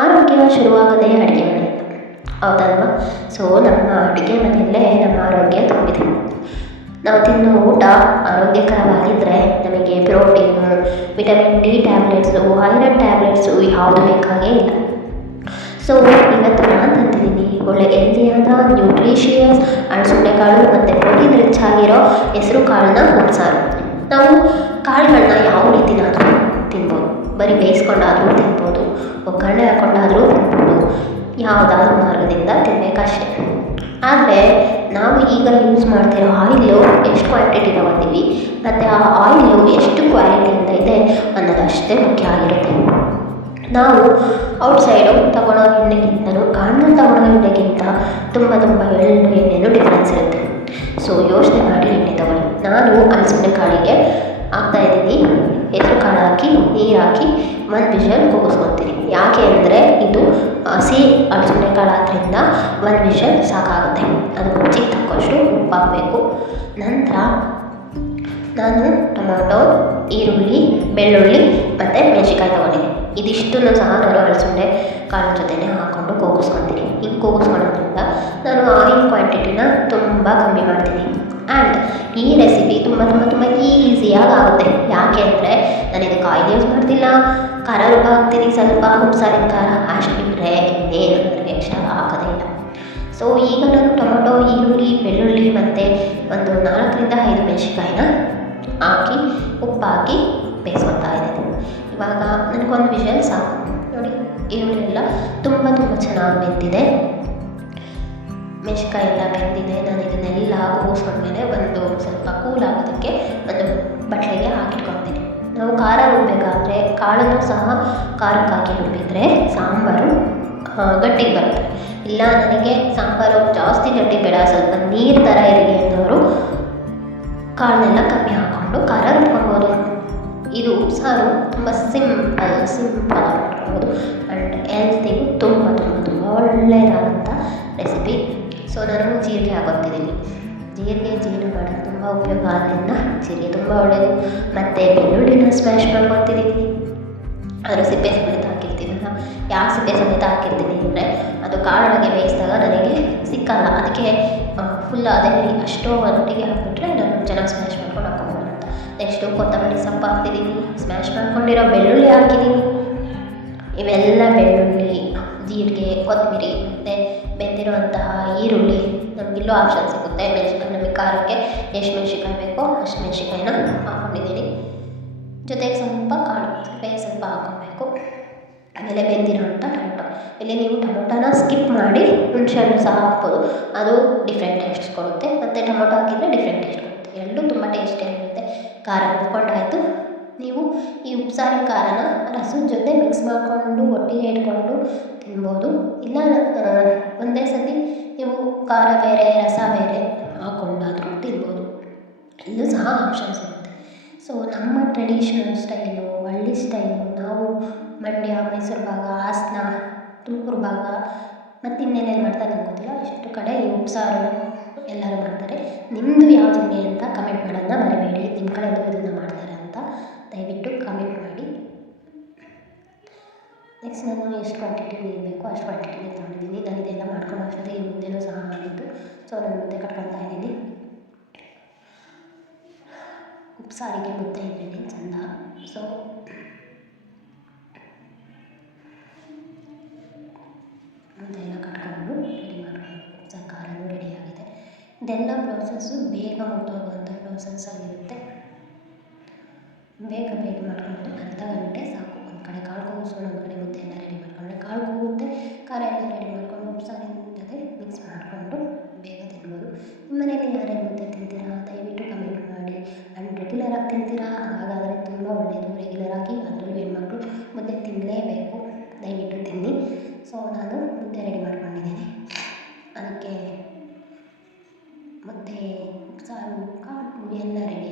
ಆರೋಗ್ಯ ಶುರುವಾಗೋದೇ ಅಡುಗೆ ಮನೆಯಿಂದ, ಹೌದಲ್ವಾ? ಸೊ ನಮ್ಮ ಅಡುಗೆ ಮನೆಯಲ್ಲೇ ನಮ್ಮ ಆರೋಗ್ಯ ತುಂಬಿದೆ. ನಾವು ತಿನ್ನೋ ಊಟ ಆರೋಗ್ಯಕರವಾಗಿದ್ದರೆ ನಮಗೆ protein, vitamin D tablets, iron tablets ಯಾವುದು ಬೇಕಾಗೇ ಇಲ್ಲ. ಸೊ ಇವತ್ತು ನಾನು ತಂದಿದ್ದೀನಿ ಒಳ್ಳೆ ಹೆಲ್ದಿಯಾದ ನ್ಯೂಟ್ರಿಷಿಯಸ್ ಅಳಸಂದೆಕಾಳು ಮತ್ತು ಪ್ರೋಟೀನ್ ರಿಚ್ ಆಗಿರೋ ಹೆಸರು ಕಾಳನ್ನ ಉಪ್ಸಾರು. ನಾವು ಕಾಳುಗಳನ್ನ ಯಾವ ರೀತಿನಾದರೂ ತಿನ್ಬೋದು, ಬರೀ ಬೇಯಿಸ್ಕೊಂಡಾದರೂ ತಿನ್ಬೋದು, ಒಗ್ಗರಣೆ ಹಾಕ್ಕೊಂಡಾದರೂ ತಿನ್ಬೋದು, ಯಾವುದಾದ್ರೂ ಮಾರ್ಗದಿಂದ ತಿನ್ನಬೇಕಷ್ಟೆ. ಆದರೆ ನಾವು ಈಗ ಯೂಸ್ ಮಾಡ್ತಿರೋ ಆಯಿಲು ಎಷ್ಟು ಕ್ವಾಂಟಿಟಿ ತೊಗೊತೀವಿ ಮತ್ತು ಆ ಆಯಿಲು ಎಷ್ಟು ಕ್ವಾಲಿಟಿಯಿಂದ ಇದೆ ಅನ್ನೋದಷ್ಟೇ ಮುಖ್ಯ ಆಗಿರುತ್ತೆ. ನಾವು ಔಟ್ಸೈಡು ತಗೊಳ್ಳೋ ಎಣ್ಣೆಗಿಂತಲೂ ಕಾಡಿನಲ್ಲಿ ತಗೊಳ್ಳೋ ಎಣ್ಣೆಗಿಂತ ತುಂಬ ಎಣ್ಣೆನೂ ಡಿಫ್ರೆನ್ಸ್ ಇರುತ್ತೆ. ಸೊ ಯೋಚನೆ ಮಾಡಿ ಎಣ್ಣೆ ತಗೊಳ್ಳಿ. ನಾನು ಅಲಸಂದೆ ಕಾಳಿಗೆ ಹಾಕ್ತಾಯಿದ್ದೀನಿ ಹೆಸರು ಕಾಳು ಹಾಕಿ ನೀರು ಹಾಕಿ ಒಂದು ವಿಷಲ್ ಕೂಗಿಸ್ಕೊತೀನಿ. ಯಾಕೆ ಅಂದರೆ ಇದು ಹಸಿ ಅಲಸಂದೆ ಕಾಳು ಆದ್ದರಿಂದ ಒಂದು ವಿಷಲ್ ಸಾಕಾಗುತ್ತೆ. ಅದು ರುಚಿಗೆ ತಕ್ಕಷ್ಟು ಉಪ್ಪು ಹಾಕಬೇಕು. ನಂತರ ನಾನು ಟೊಮೊಟೊ, ಈರುಳ್ಳಿ, ಬೆಳ್ಳುಳ್ಳಿ ಮತ್ತು ಮೆಣಸಿನ್ಕಾಯಿ ತೊಗೊಂಡಿದ್ದೀನಿ. ಇದಿಷ್ಟನ್ನು ಸಹ ನಾನು ಅಲಸಂದೆ ಕಾಳಿನ ಜೊತೆನೇ ಹಾಕ್ಕೊಂಡು ಕೂಗಿಸ್ಕೊತೀನಿ. ಹಿಂಗೆ ಕೂಗಿಸ್ಕೊಳ್ಳೋದ್ರಿಂದ ನಾನು ಆಯಿಲ್ ಕ್ವಾಂಟಿಟಿನ ತುಂಬ ಕಮ್ಮಿ ಮಾಡ್ತೀನಿ. ಆ್ಯಂಡ್ ಈ ರೆಸಿಪಿ ತುಂಬ ಈಸಿಯಾಗಿ ಆಗುತ್ತೆ. ಯಾಕೆ ಅಂದರೆ ನಾನು ಇದಕ್ಕೆ ಆಯಿಲ್ ಯೂಸ್ ಮಾಡ್ತಿಲ್ಲ, ಖಾರ ರುಬ್ಬ ಹಾಕ್ತೀನಿ, ಸ್ವಲ್ಪ ಉಪ್ಸಾರಿನ ಖಾರ ಅಷ್ಟು ಬಿಟ್ಟರೆ ಇನ್ನೇನು ನನಗೆ ಎಕ್ಸ್ಟ್ರಾ ಹಾಕೋದೇ ಇಲ್ಲ. ಸೊ ಈಗ ನಾನು ಟೊಮೊಟೊ, ಈರುಳ್ಳಿ, ಬೆಳ್ಳುಳ್ಳಿ ಮತ್ತು ಒಂದು 4-5 ಮೆಣಸಿನ್ಕಾಯಿನ ಹಾಕಿ ಉಪ್ಪು ಹಾಕಿ ಬೇಯಿಸ್ಕೊತಾ ಇದ್ದೀನಿ. ಇವಾಗ ನನಗೊಂದು ವಿಷಲ್ ಸಾಕು. ನೋಡಿ, ಈರುಳ್ಳಿ ಎಲ್ಲ ತುಂಬ ಚೆನ್ನಾಗಿ ಬೆಂದಿದೆ, ಮೆಣಸಿನ್ಕಾಯಿ ಎಲ್ಲ ಬೆಂದಿದೆ. ನಾನು ಇದನ್ನೆಲ್ಲ ಕೂಗಿಸ್ಕೊಂಡ್ಮೇಲೆ ಒಂದು ಸ್ವಲ್ಪ ಕೂಲ್ ಆಗೋದಕ್ಕೆ ಒಂದು ಬಟ್ಲಿಗೆ ಹಾಕಿಟ್ಕೊತೀನಿ. ನಾವು ಖಾರ ರುಬ್ಬಬೇಕಾದ್ರೆ ಕಾಳನ್ನು ಸಹ ಖಾರಕ್ಕೆ ಹಾಕಿ ರುಬ್ಬಿದರೆ ಸಾಂಬಾರು ಗಟ್ಟಿಗೆ ಬರುತ್ತೆ. ಇಲ್ಲ ನನಗೆ ಸಾಂಬಾರು ಜಾಸ್ತಿ ಗಟ್ಟಿ ಬೇಡ, ಸ್ವಲ್ಪ ನೀರು ಥರ ಇರಲಿ ಅನ್ನೋರು ಕಾಳನ್ನೆಲ್ಲ ಕಮ್ಮಿ ಹಾಕ್ಕೊಂಡು ಖಾರ ರುಬ್ಕೊಬೋದು. ಇದು ಉಪ್ಸಾರು ತುಂಬ ಸಿಂಪಲ್ ಮಾಡ್ಕೊಬೋದು ಆ್ಯಂಡ್ ಹೆಲ್ತಿಗೂ ತುಂಬ ಒಳ್ಳೆಯದಾದಂಥ ರೆಸಿಪಿ. ಸೊ ನಾನು ಜೀರಿಗೆ ಹಾಕೋತಿದ್ದೀನಿ. ಜೀರಿಗೆ ಜೀರ್ಣ ಮಾಡೋದು ತುಂಬ ಉಪಯೋಗ ಆದ್ದರಿಂದ ಜೀರಿಗೆ ತುಂಬ ಒಳ್ಳೆಯದು. ಮತ್ತು ಬೆಳ್ಳುಳ್ಳಿನ ಸ್ಮ್ಯಾಶ್ ಮಾಡ್ಕೊತಿದ್ದೀನಿ. ಅದರ ಸಿಪ್ಪೆ ಸಮೇತ ಹಾಕಿರ್ತೀನಿ. ಯಾವ ಸಿಪ್ಪೆ ಸಮೇತ ಹಾಕಿರ್ತೀನಿ ಅಂದರೆ ಅದು ಕಾಳೊಳಗೆ ಬೇಯಿಸಿದಾಗ ನನಗೆ ಸಿಕ್ಕಲ್ಲ, ಅದಕ್ಕೆ ಫುಲ್ ಅದೇ ಅಷ್ಟೋ ಒಟ್ಟಿಗೆ ಹಾಕ್ಬಿಟ್ರೆ ನಾನು ಚೆನ್ನಾಗಿ ಸ್ಮ್ಯಾಶ್ ಮಾಡ್ಕೊಂಡು ಹಾಕ್ಕೊಬೋದು ಅಂತ. ನೆಕ್ಸ್ಟು ಕೊತ್ತಂಬರಿ ಸೊಪ್ಪು ಹಾಕ್ತಿದ್ದೀನಿ, ಸ್ಮ್ಯಾಶ್ ಮಾಡ್ಕೊಂಡಿರೋ ಬೆಳ್ಳುಳ್ಳಿ ಹಾಕಿದ್ದೀನಿ. ಇವೆಲ್ಲ ಬೆಳ್ಳುಳ್ಳಿ, ಜೀರಿಗೆ, ಕೊತ್ತಂಬರಿ ಮತ್ತು ಬೆಂದಿರುವಂತಹ ಈರುಳ್ಳಿ, ನಮಗಿಲ್ಲೂ ಆಪ್ಷನ್ ಸಿಗುತ್ತೆ. ಮೆಣಸಿನ್ಕಾಯಿ ನಮಗೆ ಖಾರಕ್ಕೆ ಎಷ್ಟು ಮೆಣಸಿನ್ಕಾಯಿ ಬೇಕೋ ಅಷ್ಟು ಮೆಣಸಿನ್ಕಾಯಿನ ಹಾಕ್ಕೊಂಡಿದ್ದೀನಿ. ಜೊತೆಗೆ ಸ್ವಲ್ಪ ಕಾಳು ಸ್ವಲ್ಪ ಹಾಕ್ಕೊಬೇಕು. ಆಮೇಲೆ ಬೆಂದಿರೋಂಥ ಟೊಮೊಟೊ, ಇಲ್ಲಿ ನೀವು ಟೊಮೊಟೊನ ಸ್ಕಿಪ್ ಮಾಡಿ ಹುಣಸೆಹಣ್ಣು ಸಹ ಹಾಕ್ಬೋದು. ಅದು ಡಿಫ್ರೆಂಟ್ ಟೇಸ್ಟ್ ಕೊಡುತ್ತೆ. ಮತ್ತು ಟೊಮೊಟೊ ಹಾಕಿದರೆ ಡಿಫ್ರೆಂಟ್ ಟೇಸ್ಟ್ ಕೊಡುತ್ತೆ. ಎರಡೂ ತುಂಬ ಟೇಸ್ಟಿಯಾಗಿರುತ್ತೆ. ಖಾರ ಹುರ್ಕೊಂಡಾಯಿತು. ನೀವು ಈ ಉಪ್ಸಾರಿನ ಖಾರನ ರಸದ ಜೊತೆ ಮಿಕ್ಸ್ ಮಾಡಿಕೊಂಡು ಒಟ್ಟಿಗೆ ಇಟ್ಕೊಂಡು ತಿನ್ಬೋದು. ಇಲ್ಲ ಒಂದೇ ಸತಿ ನೀವು ಖಾರ ಬೇರೆ ರಸ ಬೇರೆ ಹಾಕ್ಕೊಂಡಾದರೂ ತಿನ್ಬೋದು. ಇಲ್ಲೂ ಸಹ ಆಪ್ಷನ್ಸ್ ಇರುತ್ತೆ. ಸೊ ನಮ್ಮ ಟ್ರೆಡಿಷನಲ್ ಸ್ಟೈಲು, ಹಳ್ಳಿ ಸ್ಟೈಲು, ನಾವು ಮಂಡ್ಯ, ಮೈಸೂರು ಭಾಗ, ಹಾಸನ, ತುಮಕೂರು ಭಾಗ ಮತ್ತು ಇನ್ನೆಲ್ಲೆಲ್ಲಿ ಮಾಡ್ತಾರೆ ನಂಗೆ ಗೊತ್ತಿಲ್ಲ, ಇಷ್ಟು ಕಡೆ ಈ ಉಪ್ಸಾರು ಎಲ್ಲರೂ ಮಾಡ್ತಾರೆ. ನಿಮ್ಮದು ಯಾವ ಜಿಲ್ಲೆ ಅಂತ ಕಮೆಂಟ್ ಮಾಡೋದನ್ನ ಮರಿಬೇಡಿ. ನಿಮ್ಮ ಕಡೆ ಇದನ್ನು ಮಾಡ್ತಾರೆ ಅಂತ ದಯವಿಟ್ಟು ಕಮೆಂಟ್ ಮಾಡಿ. ನೆಕ್ಸ್ಟ್ ನಾನು ಎಷ್ಟು ಕ್ವಾಂಟಿಟಿ ನೀರು ಬೇಕೋ ಅಷ್ಟು ಕ್ವಾಂಟಿಟಿ ನೀರು ತೊಗೊಂಡಿದ್ದೀನಿ. ನಾನು ಇದೆಲ್ಲ ಮಾಡ್ಕೊಂಡು ಅಷ್ಟೊತ್ತಿಗೆ ಈ ಮುದ್ದೆನೂ ಸಹ ಆಗಿತ್ತು. ಸೊ ನಾನು ಮುದ್ದೆ ಕಟ್ಕೊತಾ ಇದ್ದೀನಿ. ಉಪ್ಸಾರಿಗೆ ಮುದ್ದೆ ಇದ್ರೇ ಚೆಂದ. ಸೊ ಮುದ್ದೆ ಎಲ್ಲ ಕಟ್ಕೊಂಡು ರೆಡಿ ಮಾಡ್ಕೊಂಡು ಉಪ್ಸಾರು ಖಾರನೂ ರೆಡಿಯಾಗಿದೆ. ಇದೆಲ್ಲ ಪ್ರೋಸೆಸ್ಸು ಬೇಗ ಮುಗಿದೋಗುವಂಥ ಪ್ರೋಸೆಸ್ಸಾಗಿರುತ್ತೆ. ಬೇಗ ಮಾಡ್ಕೊಂಡ್ರೆ ಅರ್ಧ ಗಂಟೆ ಸಾಕು. ಒಂದು ಕಡೆ ಕಾಳು ಕೂಗಿಸ್ಕೊಂಡು ಒಂದು ಕಡೆ ಮುದ್ದೆ ಎಲ್ಲ ರೆಡಿ ಮಾಡ್ಕೊಂಡ್ರೆ ಕಾಳು ಕೂಗುತ್ತೆ, ಖಾರ ಎಲ್ಲ ರೆಡಿ ಮಾಡ್ಕೊಂಡು ಉಪ್ಸಾರಿನ ಜೊತೆ ಮಿಕ್ಸ್ ಮಾಡಿಕೊಂಡು ಬೇಗ ತಿನ್ಬೋದು. ನಿಮ್ಮ ಮನೇಲಿ ಯಾರ್ಯಾರು ಮುದ್ದೆ ತಿಂತೀರಾ ದಯವಿಟ್ಟು ಕಮೆಂಟ್ ಮಾಡಿ. ಆ್ಯಂಡ್ ರೆಗ್ಯುಲರಾಗಿ ತಿಂತೀರಾ, ಹಾಗಾದರೆ ತುಂಬ ಒಳ್ಳೆಯದು. ರೆಗ್ಯುಲರಾಗಿ ಅದರಲ್ಲೂ ಹೆಣ್ಮಕ್ಳು ಮುದ್ದೆ ತಿನ್ನಲೇಬೇಕು, ದಯವಿಟ್ಟು ತಿನ್ನಿ. ಸೊ ನಾನು ಮುದ್ದೆ ರೆಡಿ ಮಾಡ್ಕೊಂಡಿದ್ದೀನಿ. ಅದಕ್ಕೆ ಮುದ್ದೆ, ಉಪ್ಸಾರು, ಕಾಳು ಎಲ್ಲ ರೆಡಿ